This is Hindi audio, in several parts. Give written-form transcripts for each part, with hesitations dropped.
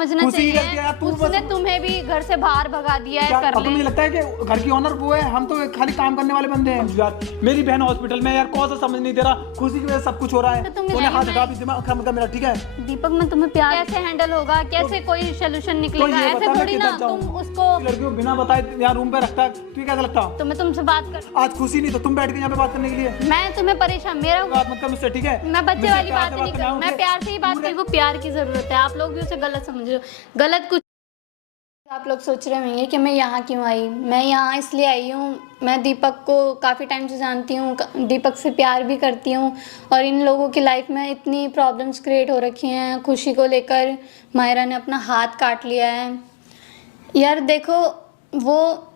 समझना चाहिए। उसने तुम्हें भी घर से बाहर भगा दिया है, कर ले। मुझे लगता है कि घर की ओनर वो है, हम तो खाली काम करने वाले बंदे हैं यार। मेरी बहन हॉस्पिटल में यार, कौन सा समझ नहीं दे रहा, खुशी की वजह से सब कुछ हो रहा है। तूने हाथ हटा भी दिमाग खराब कर मेरा, ठीक है दीपक? मैं तुम्हें प्यार कैसे हैंडल होगा, कैसे कोई सोल्यूशन निकलेगा? ऐसे थोड़ी ना तुम उसको लड़कियों बिना बताए यहाँ रूम पे रखता है, तुझे कैसा लगता? तो मैं तुमसे बात कर, आज खुशी नहीं तो तुम बैठ के यहाँ पे बात करने के लिए। मैं तुम्हें परेशान, मेरा बात मत कर मुझसे, ठीक है? मैं बच्चे वाली बात नहीं करूँ, मैं प्यार से ही बात करूँ। वो प्यार की जरूरत है, आप लोग भी उसे गलत समझ रहे हो। गलत कुछ आप लोग सोच रहे होंगे कि मैं यहाँ क्यों आई। मैं यहाँ इसलिए आई हूँ, मैं दीपक को काफ़ी टाइम से जानती हूँ, दीपक से प्यार भी करती हूँ, और इन लोगों की लाइफ में इतनी प्रॉब्लम्स क्रिएट हो रखी हैं। खुशी को लेकर मायरा ने अपना हाथ काट लिया है। यार देखो, वो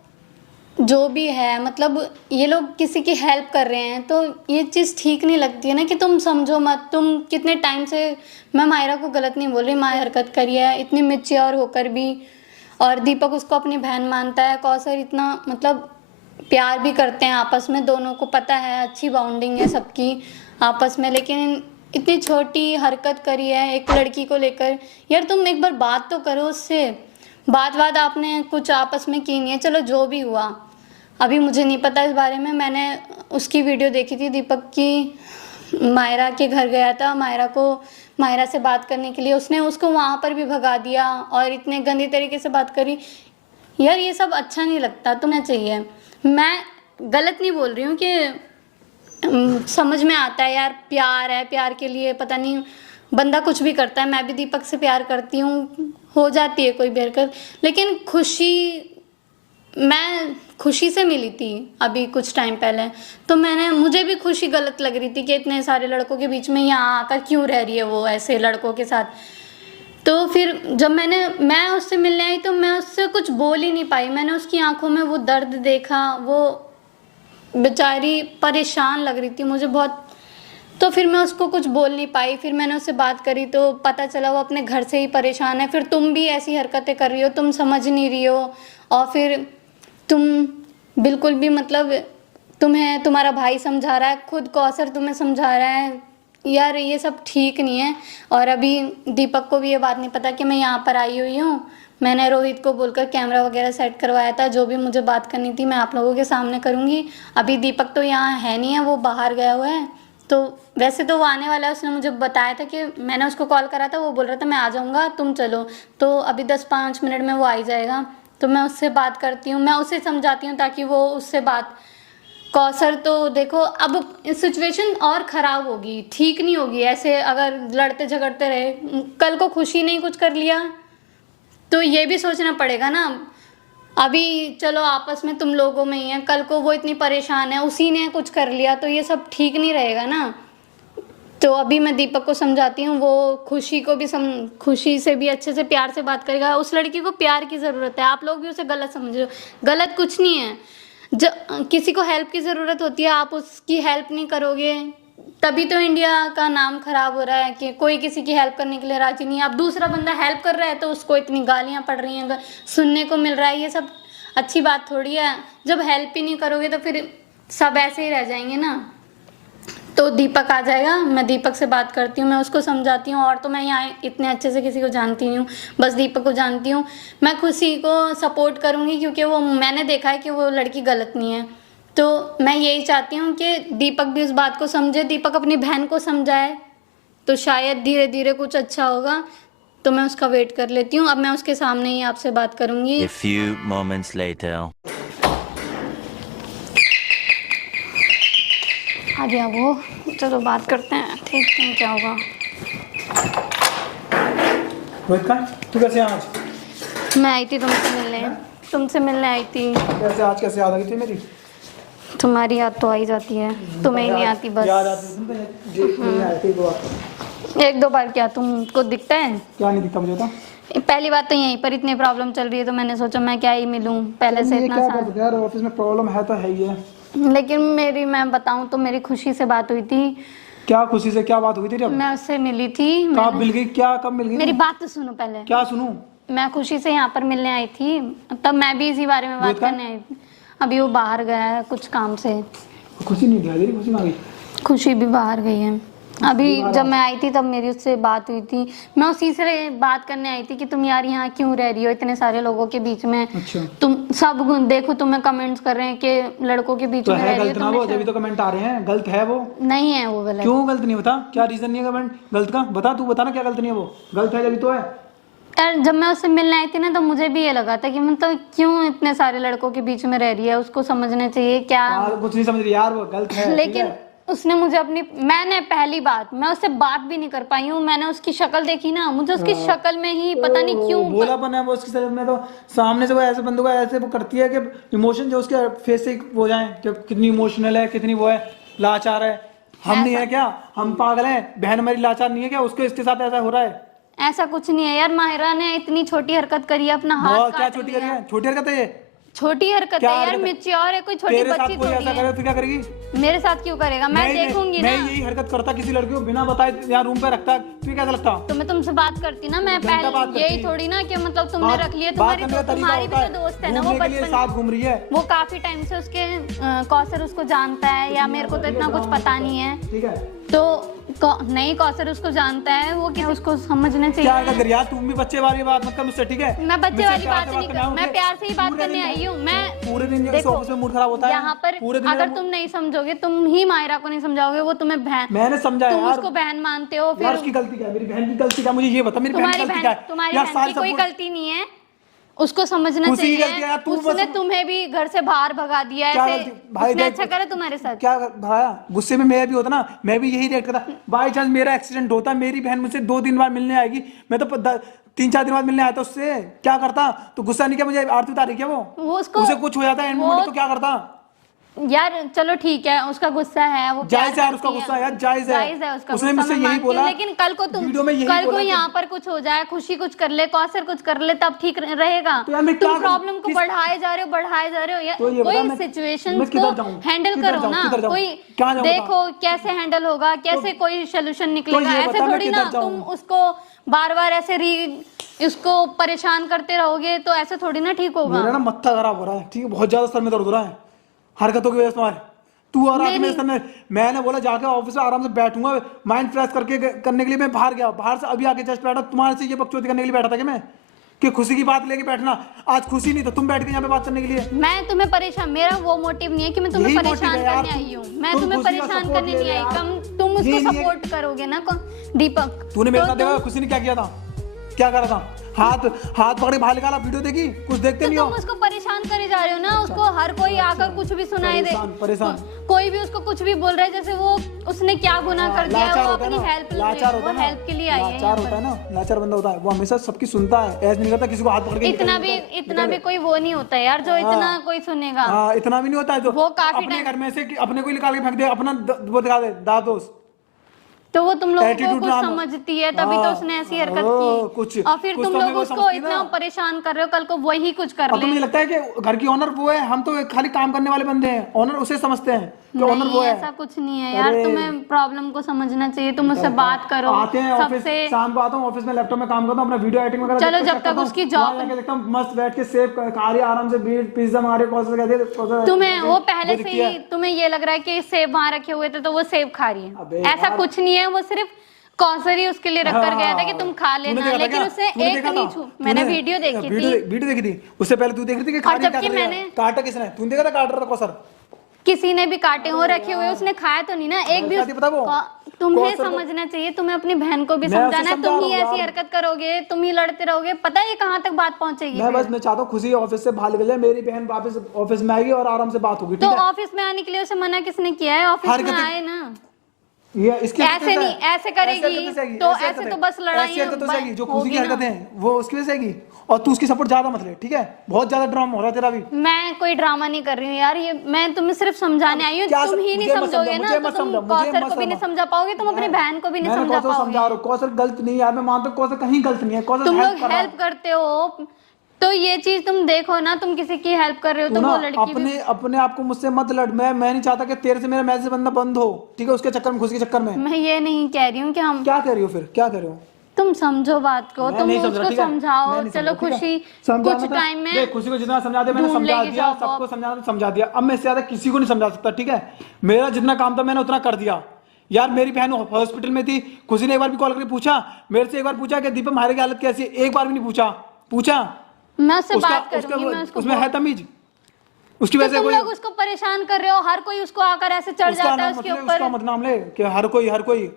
जो भी है, मतलब ये लोग किसी की हेल्प कर रहे हैं, तो ये चीज़ ठीक नहीं लगती है ना कि तुम समझो मत। तुम कितने टाइम से, मैं मायरा को गलत नहीं बोल रही, मायरा हरकत करी है इतनी मैच्योर होकर भी, और दीपक उसको अपनी बहन मानता है। कौसर इतना मतलब प्यार भी करते हैं आपस में, दोनों को पता है, अच्छी बाउंडिंग है सबकी आपस में, लेकिन इतनी छोटी हरकत करी है एक लड़की को लेकर। यार तुम एक बार बात तो करो उससे। बात आपने कुछ आपस में की नहीं है। चलो जो भी हुआ, अभी मुझे नहीं पता इस बारे में। मैंने उसकी वीडियो देखी थी दीपक की, मायरा के घर गया था मायरा से बात करने के लिए, उसने उसको वहाँ पर भी भगा दिया और इतने गंदी तरीके से बात करी। यार ये सब अच्छा नहीं लगता, तुम्हें चाहिए। मैं गलत नहीं बोल रही हूँ कि समझ में आता है यार, प्यार है, प्यार के लिए पता नहीं बंदा कुछ भी करता है। मैं भी दीपक से प्यार करती हूँ, हो जाती है कोई भी हरकत, लेकिन मैं खुशी से मिली थी अभी कुछ टाइम पहले, तो मुझे भी खुशी गलत लग रही थी कि इतने सारे लड़कों के बीच में यहाँ आकर क्यों रह रही है वो ऐसे लड़कों के साथ। तो फिर जब मैं उससे मिलने आई तो मैं उससे कुछ बोल ही नहीं पाई। मैंने उसकी आंखों में वो दर्द देखा, वो बेचारी परेशान लग रही थी मुझे बहुत। तो फिर मैं उसको कुछ बोल नहीं पाई। फिर मैंने उससे बात करी तो पता चला वो अपने घर से ही परेशान है। फिर तुम भी ऐसी हरकतें कर रही हो, तुम समझ नहीं रही हो, और फिर तुम बिल्कुल भी मतलब तुम्हें तुम्हारा भाई समझा रहा है, खुद कौसर तुम्हें समझा रहा है। यार ये सब ठीक नहीं है। और अभी दीपक को भी ये बात नहीं पता कि मैं यहाँ पर आई हुई हूँ। मैंने रोहित को बोलकर कैमरा वगैरह सेट करवाया था, जो भी मुझे बात करनी थी मैं आप लोगों के सामने करूँगी। अभी दीपक तो यहाँ है नहीं है, वो बाहर गया हुआ है। तो वैसे तो वो आने वाला है, उसने मुझे बताया था कि मैंने उसको कॉल करा था, वो बोल रहा था मैं आ जाऊँगा तुम चलो। तो अभी 10-5 मिनट में वो आ ही जाएगा, तो मैं उससे बात करती हूँ, मैं उसे समझाती हूँ ताकि वो उससे बात। कौसर तो देखो अब सिचुएशन और ख़राब होगी, ठीक नहीं होगी ऐसे अगर लड़ते झगड़ते रहे। कल को खुशी नहीं कुछ कर लिया तो ये भी सोचना पड़ेगा ना। अभी चलो आपस में तुम लोगों में ही है, कल को वो इतनी परेशान है, उसी ने कुछ कर लिया तो ये सब ठीक नहीं रहेगा ना। तो अभी मैं दीपक को समझाती हूँ, वो खुशी को भी खुशी से भी अच्छे से प्यार से बात करेगा। उस लड़की को प्यार की ज़रूरत है, आप लोग भी उसे गलत समझ रहे हो। गलत कुछ नहीं है, जब किसी को हेल्प की ज़रूरत होती है आप उसकी हेल्प नहीं करोगे, तभी तो इंडिया का नाम ख़राब हो रहा है कि कोई किसी की हेल्प करने के लिए राजी नहीं है। अब दूसरा बंदा हेल्प कर रहा है तो उसको इतनी गालियाँ पड़ रही हैं, सुनने को मिल रहा है। ये सब अच्छी बात थोड़ी है। जब हेल्प ही नहीं करोगे तो फिर सब ऐसे ही रह जाएंगे ना। तो दीपक आ जाएगा, मैं दीपक से बात करती हूँ, मैं उसको समझाती हूँ। और तो मैं यहाँ इतने अच्छे से किसी को जानती नहीं हूँ, बस दीपक को जानती हूँ। मैं खुशी को सपोर्ट करूँगी क्योंकि वो मैंने देखा है कि वो लड़की गलत नहीं है। तो मैं यही चाहती हूँ कि दीपक भी उस बात को समझे, दीपक अपनी बहन को समझाए, तो शायद धीरे धीरे कुछ अच्छा होगा। तो मैं उसका वेट कर लेती हूँ। अब मैं उसके सामने ही आपसे बात करूँगी। A few moments later. आ गया वो, चलो बात करते हैं, ठीक है क्या होगा। रोहित का तू कैसे आज? मैं आई थी तुमसे मिलने आई थी। कैसे आज कैसे याद आ गई थी मेरी? तुम्हारी याद तो आई जाती है, तुम्हें ही नहीं आती बस। याद आती है 1-2 बार। क्या तुमको दिखता है? क्या नहीं दिखता मुझे? तो पहली बात तो यहीं पर इतनी प्रॉब्लम चल रही है तो मैंने सोचा मैं क्या ही मिलूं पहले से इतना सारा। यार ऑफिस में प्रॉब्लम है तो है ही है, लेकिन मैं बताऊं तो मेरी खुशी से बात हुई थी। क्या खुशी से क्या बात हुई थी? मैं उससे मिली थी। कब मिल गई? क्या कब मिल गई? मेरी बात तो सुनो पहले। क्या सुनूं? मैं खुशी से यहाँ पर मिलने आई थी, तब मैं भी इसी बारे में बात करने आई थी। अभी वो बाहर गया है कुछ काम से। खुशी नहीं दिखाई दे रही। खुशी कहाँ गई? खुशी भी बाहर गई है। अभी जब मैं आई थी तब मेरी उससे बात हुई थी, मैं उसी से बात करने आई थी कि तुम यार यहाँ क्यों रह रही हो इतने सारे लोगों के बीच में। अच्छा। तुम सब देखो तुम्हें कमेंट्स कर रहे हैं कि लड़कों के बीच तो में है रह रही गलत हो ना तुम वो, जब तो कमेंट आ रहे हैं, गलत है वो? नहीं है वो गलत। क्यों गलत नहीं? बता क्या रीजन नहीं है कमेंट गलत का, बता तू, बता ना क्या गलत नहीं है वो, गलत है जब तो है। यार जब मैं उससे मिलने आई थी ना तो मुझे भी ये लगा था कि मतलब क्यों इतने सारे लड़कों के बीच में रह रही है, उसको समझना चाहिए क्या। यार कुछ नहीं समझ रही यार, वो गलत है। लेकिन उसने मुझे मैंने पहली बात मैं उससे बात भी नहीं कर पाई हूँ, मैंने उसकी शक्ल देखी ना, मुझे उसकी शक्ल में ही पता नहीं क्यों बोलापन है वो उसकी शरीर में, तो सामने से वो ऐसे बंदों को ऐसे वो करती है कि इमोशन जो उसके फेस से हो जाए कि कितनी इमोशनल है, कितनी वो है, लाचार है। हम नहीं है क्या? हम पागल हैं? बहन हमारी लाचार नहीं है क्या? उसको इसके साथ ऐसा हो रहा है। ऐसा कुछ नहीं है यार, माहिरा ने इतनी छोटी हरकत करी है, अपना हाथ क्या छोटी करी है? छोटी हरकत है ये? छोटी हरकत है यार, मैच्योर है, कोई छोटी तेरे साथ बच्ची कोई थोड़ी ऐसा करे है। तो क्या करेगी? मेरे साथ क्यों करेगा? मैं देखूंगी ना। मैं यही हरकत करता किसी लड़की को बिना बताए यहाँ रूम पे रखता, तुझे कैसा लगता? तो मैं तुमसे बात करती ना, मैं घंटा बात पहले यही करती। थोड़ी ना कि मतलब तुमने रख लिया, तुम्हारी भी तो दोस्त है ना वो, घूमने के लिए बचपन साथ घूम रही है। वो काफी टाइम से उसके कौसर उसको जानता है, या मेरे को तो इतना कुछ पता नहीं है। ठीक है, तो नहीं कौसर उसको जानता है, वो क्या उसको समझना क्या चाहिए। कर यार, तुम भी बच्चे वाली बात मत कर मुझसे, ठीक है? मैं बच्चे मुझसे वाली प्यार बात से नहीं करना कर, होगी। मैं प्यार से ही बात पूरे करने दिन- आई हूँ। मैं पूरे दिन देखो, ऑफिस में मूड खराब होता है यहाँ पर पूरे दिन अगर तुम नहीं समझोगे, तुम ही मायरा को नहीं समझाओगे, वो तुम्हें बहन, मैंने समझा तुम यार, उसको बहन मानते हो, यार फिर उसकी गलती क्या है? मेरी बहन की गलती क्या? मुझे ये बता, मेरी बहन की गलती क्या है? तुम्हारी यार बहन सारी की कोई सब गलती नहीं है, उसको समझना खुशी की गलती है चाहिए। यार, तू उसने बस- तुम्हें भी घर से बाहर भगा दिया क्या ऐसे, गलती? भाई उसने देख, अच्छा करा तुम्हारे साथ। क्या भाया, गुस्से में मैं भी होता ना, मैं भी यही रिएक्ट करता। बाई चांस मेरा एक्सीडेंट होता, मेरी बहन मुझसे 2 दिन बाद मिलने आएगी, मैं तो 3-4 दिन बाद मिलने आया था उससे, क्या करता? तो गुस्सा नहीं किया मुझे? आरती उतारी क्या वो उसको उसे कुछ हो जाता है एंड मोमेंट, तो क्या करता? यार चलो ठीक है, उसका गुस्सा है, वो जायज है यार उसका गुस्सा, यार जायज है उसका उसने गुस्सा, मुझसे मैं यही मानती हूँ, बोला। लेकिन कल को तुम वीडियो में यही कल को बोला कि- यहाँ पर कुछ हो जाए, खुशी कुछ कर ले, कौसर कुछ कर ले, तब ठीक रहेगा। तो यार मैं तुम क्या करूं? प्रॉब्लम को बढ़ाए जा रहे हो यार, तो ये बता, कोई मैं सिचुएशन किधर को जाऊं? हैंडल किधर करो जाऊं? ना, किधर जाऊं? कोई क्या जाऊं देखो कैसे हैंडल होगा, कैसे कोई सोल्यूशन निकलेगा। ये ऐसे बता, मैं थोड़ी ना किधर जाऊं? तुम उसको बार बार ऐसे इसको परेशान करते रहोगे तो ऐसे थोड़ी ना ठीक होगा। मेरा ना मत्था खराब हो रहा है, ठीक है, बहुत ज्यादा सर में दर्द हो रहा है हरकतों की वजह से तुम्हारे। तू और आज मेरे सामने, मैंने बोला जाके ऑफिस में आराम से बैठूंगा, माइंड फ्रेश करने के लिए मैं बाहर गया, बाहर से अभी आके जस्ट बैठा, तुम्हारे से ये बकचोदी करने के लिए बैठा था कि मैं, कि खुशी की बात लेके बैठना। आज खुशी नहीं तो तुम बैठ गए यहाँ पे बात करने के लिए। मैं तुम्हें परेशान, मेरा वो मोटिव नहीं है कि मैं तुम्हें यही परेशान मोटिव है यार, करने आई हूँ, मैं तुम तुम्हें खुशी का परेशान support करने ले नहीं रहे आई। यार। तुम ये उसको नहीं है- सपोर्ट करोगे ना दीपक। तूने मेरे तो साथ देखा खुशी ने क्या किया था, क्या करा था? हाथ पकड़े बाहर निकाला, वीडियो देखी, कुछ देखते नहीं हो? तुम उसको परेशान करे जा रहे हो ना, उसको हर कोई आकर कुछ भी सुनाई दे, परेशान कोई भी उसको कुछ भी बोल रहा है, जैसे वो उसने क्या गुनाह कर दिया है, लाचार वो होता है अपनी ना, हेल्प लाचार होता है ना, हेल्प के लिए आई है लाचार होता है ना, लाचार बंदा होता है, वो हमेशा सबकी सुनता है, ऐसे नहीं करता किसी को हाथ पकड़ के इतना भी कोई वो नहीं होता यार जो इतना कोई सुनेगा। हाँ, इतना भी नहीं होता है जो वो काफी अपने घर में से अपने को ही निकाल के फेंक दे, अपना वो दिखा दे दांत दोस्त। तो वो तुम लोगों को Attitude कुछ नाम- समझती है, तभी तो उसने ऐसी हरकत कुछ की, और फिर कुछ तुम तो लोग हमें वो उसको समझती इतना ना। परेशान कर रहे हो, कल को वही कुछ कर अब ले। तुम्हें लगता है कि घर की ऑनर वो है, हम तो खाली काम करने वाले बंदे हैं, ऑनर उसे समझते हैं कि ऑनर वो नहीं, है। ऐसा कुछ नहीं है यार, अरे। तुम्हें प्रॉब्लम को समझना चाहिए, तुम उससे बात करो। आते हैं ऑफिस, सबसे शाम को आता हूँ ऑफिस में, लैपटॉप में काम करता हूँ, अपना वीडियो एडिटिंग वगैरह चलो, check जब करता तक हूँ, उसकी वहाँ जॉब जाके देखता हूँ, मस्त बैठ के सेव खा रही है आराम से, पिज्जा मारे, तुम्हें वो पहले से ही तुम्हें ये लग रहा है कि सेब वहां रखे हुए थे तो वो सेब खा रही अबे है, ऐसा यार। कुछ नहीं है, वो सिर्फ कौसर ही उसके लिए रख कर गया था कि तुम खा लेना, लेकिन उसने एक नहीं छू। मैंने वीडियो देखी थी, वीडियो देखी थी, उससे पहले तू देख रही थी कि खा और रही है, क्या जबकि कर रही है? मैंने- काटा किसने? तूने देखा था काट रहा था कौसर? किसी ने भी काटे हो रखे हुए, उसने खाया तो नहीं ना एक भी। क्या थी पता वो? तुम्हें समझना चाहिए, तुम्हें अपनी बहन को भी मैं उसे समझाना है, समझा तुम ही रहा हूँ ऐसी यार। हरकत करोगे, तुम ही लड़ते रहोगे, पता है ये कहाँ तक बात पहुंचेगी। मैं चाहता हूँ खुशी ऑफिस से बाहर निकल जाए, मेरी बहन वापस ऑफिस में आएगी और आराम से बात होगी, तो ठीक है? ऑफिस में आने के लिए उसे मना किसने किया है? ऑफिस में आए ना, ये इसकी ऐसे नहीं, ऐसे करेगी तो ऐसे तो बस लड़ाइयाँ जो खुशी की हरकतें हैं वो उसकी वजह से आएगी, और तू उसकी सपोर्ट ज्यादा मत ले, ठीक है? बहुत ज्यादा ड्रामा हो रहा है तेरा भी। मैं कोई ड्रामा नहीं कर रही हूँ यार, ये मैं तुम्हें सिर्फ समझाने आई हूँ, तुम ही नहीं समझोगे ना, तो तुम कौसर को भी नहीं समझा पाओगे, तुम अपनी बहन को भी नहीं समझा पाओगे। समझा रहा हूँ, कौसर गलत नहीं यार, मैं मानता हूँ कौसर कहीं गलत नहीं है, कौसर तुम हेल्प लोग कर रहा है। हेल्प करते हो तो ये चीज तुम देखो ना, तुम किसी की हेल्प कर रहे हो तो ना वो लड़की भी। अपने आप को मुझसे मत लड़, मैं नहीं चाहता कि तेरे से मेरा मैसेज बनना बंद हो, ठीक है? उसके चक्कर में, खुशी के चक्कर में। मैं ये नहीं कह रही हूँ कि हम, क्या कह रही हो फिर, क्या कह रही हो? तुम समझो बात को, मैं तुम नहीं समझ रहा, उसको ठीक है? समझाओ, मैं नहीं चलो समझ रहा, ठीक है? खुशी समझा कुछ मतलब, टाइम में देख, खुशी को जितना समझा दिया मैंने, ढूंढ समझा लेगी दिया, जॉब सबको समझा दिया, अब मैं इससे ज्यादा किसी को नहीं समझा सकता, ठीक है? मेरा जितना काम था मैंने उतना कर दिया, यार मेरी बहन हॉस्पिटल में थी, खुशी ने एक बार भी कॉल करके पूछा, मेरे से एक बार पूछा कि दीपक माहिरा की हालत कैसी है, एक बार भी नहीं पूछा। मैं उससे उसका बात करूंगी, मैं उसको उसमें है तमीज, उसकी तो वजह से तुम कोई लोग उसको परेशान कर रहे हो, हर कोई उसको आकर ऐसे चढ़ जाता है उसके ऊपर, उसका मत नाम ले कि हर कोई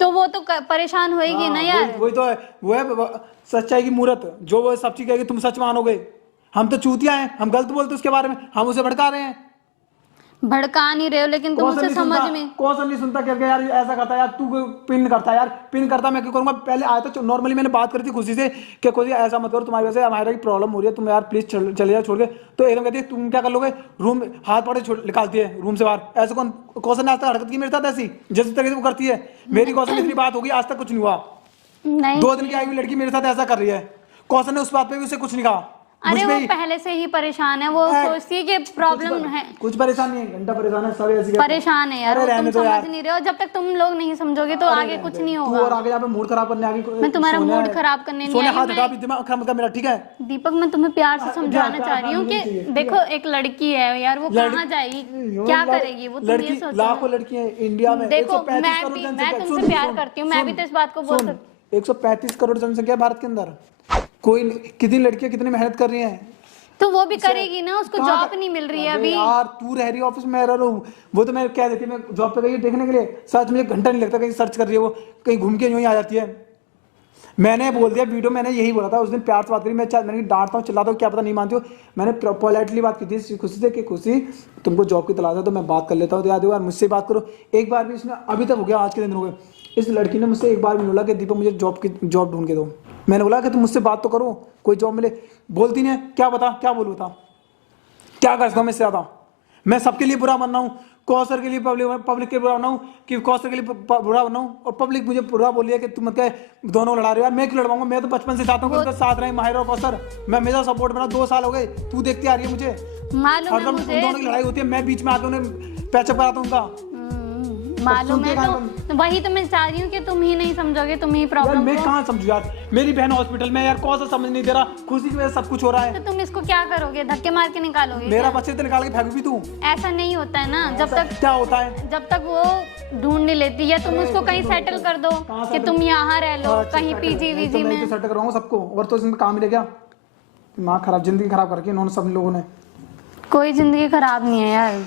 तो वो तो परेशान होएगी ना यार। वही तो है, वो है सच्चाई की मूरत, जो वो सब चीज कहेगी तुम सच मानोगे। हम तो चूतिया हैं, हम गलत बोलते उसके बारे में, हम उसे भड़का रहे हैं। भड़का नहीं रहे हो, लेकिन तुम उसे समझ में कौन सा नहीं सुनता क्या यार ऐसा करता है यार, तू पिन करता है यार, पिन करता मैं क्यों करूंगा। पहले आया था नॉर्मली मैंने बात करी थी खुशी से कि खुशी ऐसा मत करो, तुम्हारी वजह से हमारे की प्रॉब्लम हो रही है, तुम यार प्लीज चले जाओ छोड़ के। तो एकदम कहती है तुम क्या कर लोगे, रूम हाथ पकड़े निकालती है रूम से बाहर। ऐसा कौन ने आज तक हरकत की मेरे साथ ऐसी जैसे तरीके से वो करती है। मेरी कौशल इतनी बात होगी आज तक कुछ नहीं हुआ, नहीं 2 दिन की आई हुई लड़की मेरे साथ ऐसा कर रही है। कौशल ने उस बात पे भी उसे कुछ नहीं कहा। अरे वो पहले से ही परेशान है, वो सोचती है कि प्रॉब्लम है। कुछ परेशान नहीं है, घंटा परेशान है, सब ऐसी परेशान है यार, तुम समझ नहीं रहे हो। जब तक तुम लोग नहीं समझोगे तो आगे कुछ नहीं होगा। और आगे यहाँ पे मूड खराब करने आगे मैं तुम्हारा मूड खराब करने नहीं आई हाथ हटा भी, दिमाग खराब मत कर मेरा, ठीक है दीपक। मैं तुम्हें प्यार से समझाना चाह रही हूँ कि देखो एक लड़की है यार, वो कहाँ जाएगी, क्या करेगी वो, तुम ये सोचो। लाखों लड़की है इंडिया में, देखो मैं तुमसे प्यार करती हूँ, मैं भी तो इस बात को बोल सकती। 135 करोड़ जनसंख्या भारत के अंदर, कोई कितनी लड़कियां कितनी मेहनत कर रही हैं, तो वो भी करेगी ना, उसको जॉब नहीं मिल रही है अभी। यार तू रह रही है ऑफिस में, मैं रह रहा हूँ, वो तो मैं क्या देती, मैं जॉब पे गई देखने के लिए, सच मुझे घंटा नहीं लगता, कहीं सर्च कर रही है वो, कहीं घूम के यूं ही आ जाती है। मैंने बोल दिया वीडियो, मैंने यही बोला था उस दिन, प्यार से बात करी, मैंने डांटता हूँ चिल्लाता हूँ क्या पता नहीं मानती हो। मैंने पोलाइटली बात की थी खुशी से कि खुशी तुमको जॉब की तलाश है तो मैं बात कर लेता हूँ, तो याद यार मुझसे बात करो। एक बार भी इसने अभी तक हो गया, आज के दिन हो गए, इस लड़की ने मुझसे एक बार भी बोला कि दीपक मुझे जॉब ढूंढ के दो। मैंने बोला कि तुम मुझसे बात तो करो, कोई जॉब मिले, बोलती नहीं है। क्या बोलूँ बता, क्या कर सकता हूँ मैं इससे ज्यादा। मैं सबके लिए बुरा बन रहा हूँ, कौशल के लिए पब्लिक के बुरा बना हूँ कि कौशल के लिए बुरा बना हूँ, और पब्लिक मुझे बुरा बोली है कि तुम क्या दोनों लड़ा रहे हो। यार मैं क्यों लड़वाऊंगा, मैं तो बचपन से चाहता हूँ कि उनका साथ रहे माहिरा और कौशल, मैं हमेशा सपोर्ट बना, 2 साल हो गए, तू देखती आ रही है मुझे, मालूम है मुझे, दोनों की लड़ाई होती है, मैं बीच में आकर उन्हें पैचअप कराता हूँ उनका, मालूम है। तो वही तो मैं चाह रही हूँ कि तुम ही नहीं समझोगे, तुम ही प्रॉब्लम। मैं कहाँ समझू यार, मेरी बहन हॉस्पिटल में यार, कौन सा समझ नहीं दे रहा, खुशी की वजह से सब कुछ हो रहा है। तो तुम इसको क्या करोगे, धक्के मार के निकालोगे? मेरा बच्चे तो निकाल के फेंक भी तू, ऐसा नहीं होता है ना, जब तक क्या होता है, जब तक वो ढूंढ नहीं लेती, या तुम उसको कहीं सेटल कर दो कि तुम यहाँ रह लो कहीं पीजी वीजी में। मैं सेटल करवाऊंगा सबको, और तो इसमें काम ही ले गया, दिमाग खराब, जिंदगी खराब करके इन्होंने सब लोगों ने। कोई जिंदगी खराब नहीं है यार,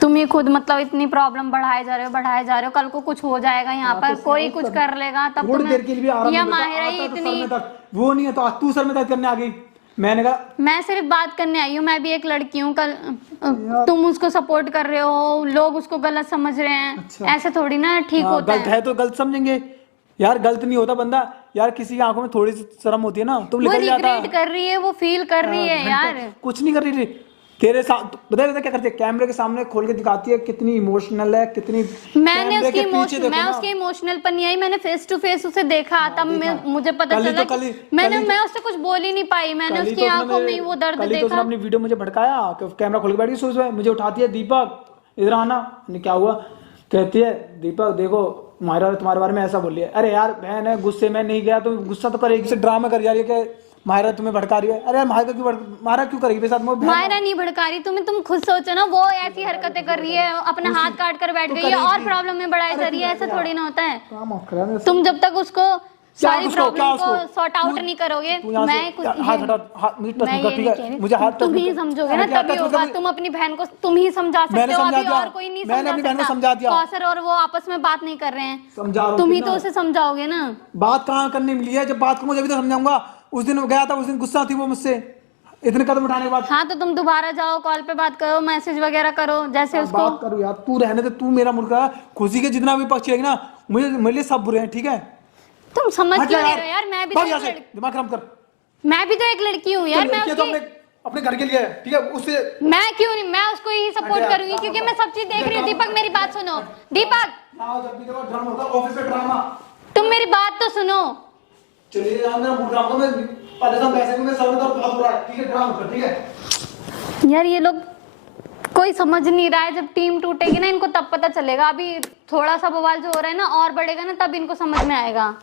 तुम ही खुद मतलब इतनी प्रॉब्लम बढ़ाए जा रहे हो, कल को कुछ हो जाएगा यहाँ पर, कोई कुछ कर लेगा तब थोड़ी देर के लिए भी आराम या नहीं मिलता, माहिरा ही आता तो इतनी। सर में तक वो नहीं है तो तू सर में दर्द करने आ गई। मैंने कहा मैं सिर्फ बात करने आई हूँ, मैं भी एक लड़की हूँ, कल तुम उसको सपोर्ट कर रहे हो, लोग उसको गलत समझ रहे हैं। अच्छा। ऐसे थोड़ी ना ठीक होता गलत है तो गलत समझेंगे यार, गलत नहीं होता बंदा यार, किसी की आंखों में थोड़ी सी शर्म होती है ना, तुम वो निकल जाता। रिग्रेट कर रही है, वो फील कर रही है यार, कुछ नहीं कर रही थी तेरे साथ, बता क्या करती है, कैमरे के सामने खोल के दिखाती है कितनी इमोशनल है, कितनी। मैं उसके इमोशनल पर नहीं आई, मैंने फेस टू फेस उसे देखा, तब मुझे पता चला कि मैं उससे कुछ बोल ही नहीं पाई, मैंने उसकी आंखों में वो दर्द देखा। उसने अपनी वीडियो मुझे भड़काया, कैमरा खोल के बैठ गई सोच में, मुझे उठाती है, दीपक इधर आना, क्या हुआ, कहती है दीपक देखो माहिरा तुम्हारे बारे में ऐसा बोल रही है। अरे यार बहन है, गुस्से में नहीं गया तो गुस्सा तो करेगी, ड्रामा कर जा रही है कि माहिरा तुम्हें भड़का रही है। अरे यार माहिरा क्यों करेगी मेरे साथ, माहिरा नहीं भड़का रही तुम्हें, तुम खुद सोचो ना, वो ऐसी हरकतें कर रही है, अपना हाथ काट कर बैठ गई है और प्रॉब्लम में बढ़ाई जा रही है, ऐसा थोड़ी ना होता है। तुम जब तक उसको सारी प्रॉब्लम को सॉर्ट आउट नहीं करोगे, मैं कुछ मुझे तुम ही समझोगे ना, तभी होगा। तुम अपनी बहन को तुम ही समझा सकते हो, अभी और कोई नहीं समझा सकता। कौसर और वो आपस में बात नहीं कर रहे हैं, तुम ही तो उसे समझाओगे ना। बात कहाँ करने मिली है, जब बात करूंगा जब तो समझाऊंगा। उस दिन गया था, उस दिन गुस्सा थी वो मुझसे, इतने कदम उठाने के बाद। हाँ तो तुम दोबारा जाओ, कॉल पे बात करो, मैसेज वगैरह करो, जैसे उसको बात करो यार, तू रहने दे, तू मेरा मुर्गा, खुशी के जितना भी पक्ष है ना, मेरे लिए सब बुरे हैं, ठीक है। तुम समझ क्यों नहीं रहे यार, मैं भी दिमाग खराब कर, मैं भी तो एक लड़की हूँ यार, मैं तो अपने घर के लिए है, ठीक है, उससे मैं क्यों नहीं, मैं उसको ही सपोर्ट करूंगी क्योंकि मैं सब चीज देख रही हूँ। दीपक मेरी बात सुनो, दीपक ऑफिस में ड्रामा, तुम मेरी बात तो सुनो। चलिए यार मेरा मूड खराब, मैं परेशान पैसे में सर में दर्द बहुत हो रहा है, ठीक है, ड्रामा कर, ठीक है यार। ये लोग कोई समझ नहीं रहा है, जब टीम टूटेगी ना इनको तब पता चलेगा। अभी थोड़ा सा बवाल जो हो रहा है ना और बढ़ेगा ना, तब इनको समझ में आएगा।